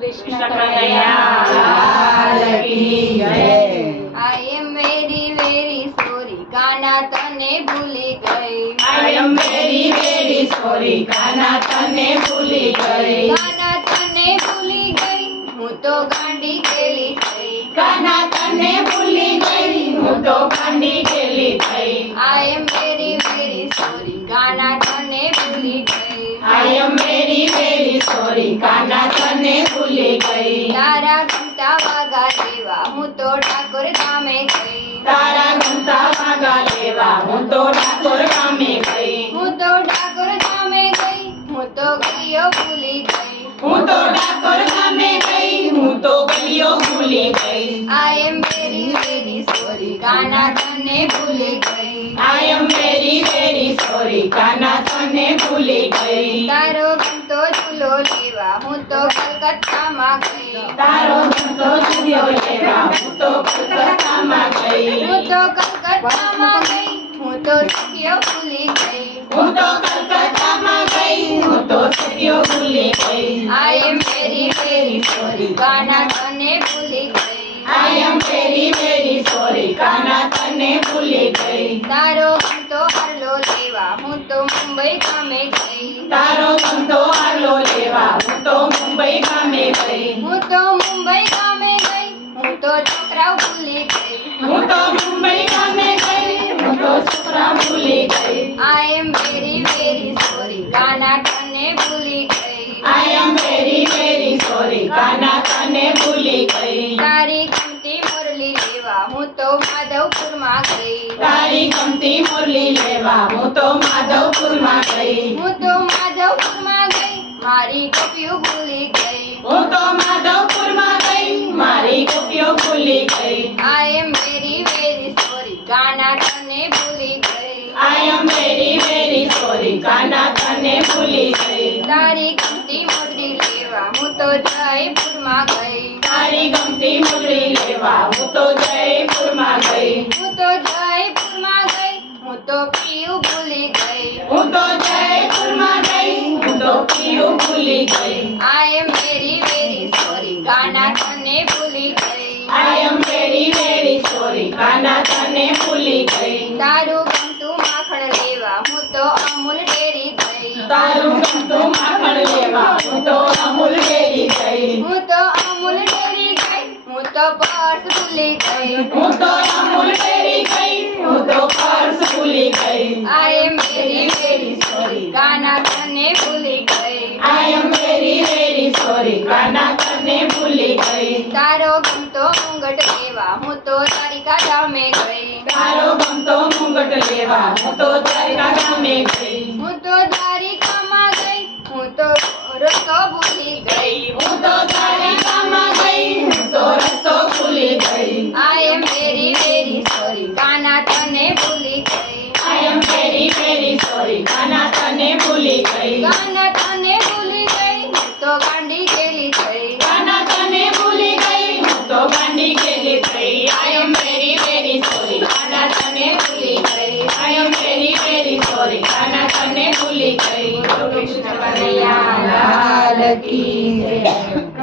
Krishna Kanhaiya. I am very very sorry Kana तने भूली गई। I am very very sorry Kana तने भूली गई। गाना तने भूली गई हूँ तो गांडी खेली गई गाना तने भूली गई हूँ तो गांडी गेली गई आई एम કાના તને ભૂલી ગઈ I am very very sorry Kana તને ભૂલી ગઈ તારો ગમતો ચૂલો લેવા હું તો કલકત્તામાં ગઈ તારો ગમતો ચૂડિયો લેવા હું તો કલકત્તામાં ગઈ હું તો કલકત્તામાં ગઈ હું તો સખીઓ ભૂલી ગઈ હું તો કલકત્તામાં ગઈ હું તો સૂર્યો ભૂલી ગઈ I am very very sorry ભૂલી ગઈ. તારો ગમતો હાલો લેવા હું તો મુંબઈ ગામે ગઈ. તારો ગમતો આલો લેવા હું તો મુંબઈ ગામે ગઈ. હું તો મુંબઈ ગામે ગઈ હું તો છોકરાઓ ભૂલી ગઈ. હું તો મુંબઈ ગામે ગઈ હું તો છોકરા ભૂલી ગઈ. I am very very sorry Kana કને ભૂલી ગઈ. I am very very sorry Kana કને ભૂલી ગઈ. તો માધવપુરમાં ગઈ. તારી ગમતી મુરલી લેવા હું તો માધવપુરમાં ગઈ. હું તો માધવપુરમાં ગઈ મારી ગોપીઓ ભૂલી ગઈ. હું તો માધવપુરમાં ગઈ મારી ગોપીઓ ભૂલી ગઈ. I am very very sorry ગાના તને ભૂલી ગઈ. I am very very sorry ગાના તને ભૂલી ગઈ. તારી ગમતી મુરલી લેવા હું તો જયપુરમાં ગઈ. તારી ગમતી મુરલી લેવા હું તો જયપુરમાં હું તો પીયું ભૂલી ગઈ હું તો જયપુરમાં ગઈ હું તો પીયું ભૂલી ગઈ I am very very sorry Kana તને ભૂલી ગઈ I am very very sorry Kana તને ભૂલી ગઈ તારું ગમતું માખણ લેવા હું તો અમૂલ ડેરી ગઈ તારું ગમતું માખણ લેવા હું તો અમૂલ ડેરી ગઈ હું તો અમૂલ ડેરી ગઈ હું તો પર્સ ભૂલી ગઈ હું તો લેવા હું તો તારીકા ગામે ગઈ તારો ગમતો મુંગટ લેવા હું તો તારા ગામે ગઈ હું તો દ્વારિકામાં મુરલી કૃષ્ણ કનૈયા લાલ કી જય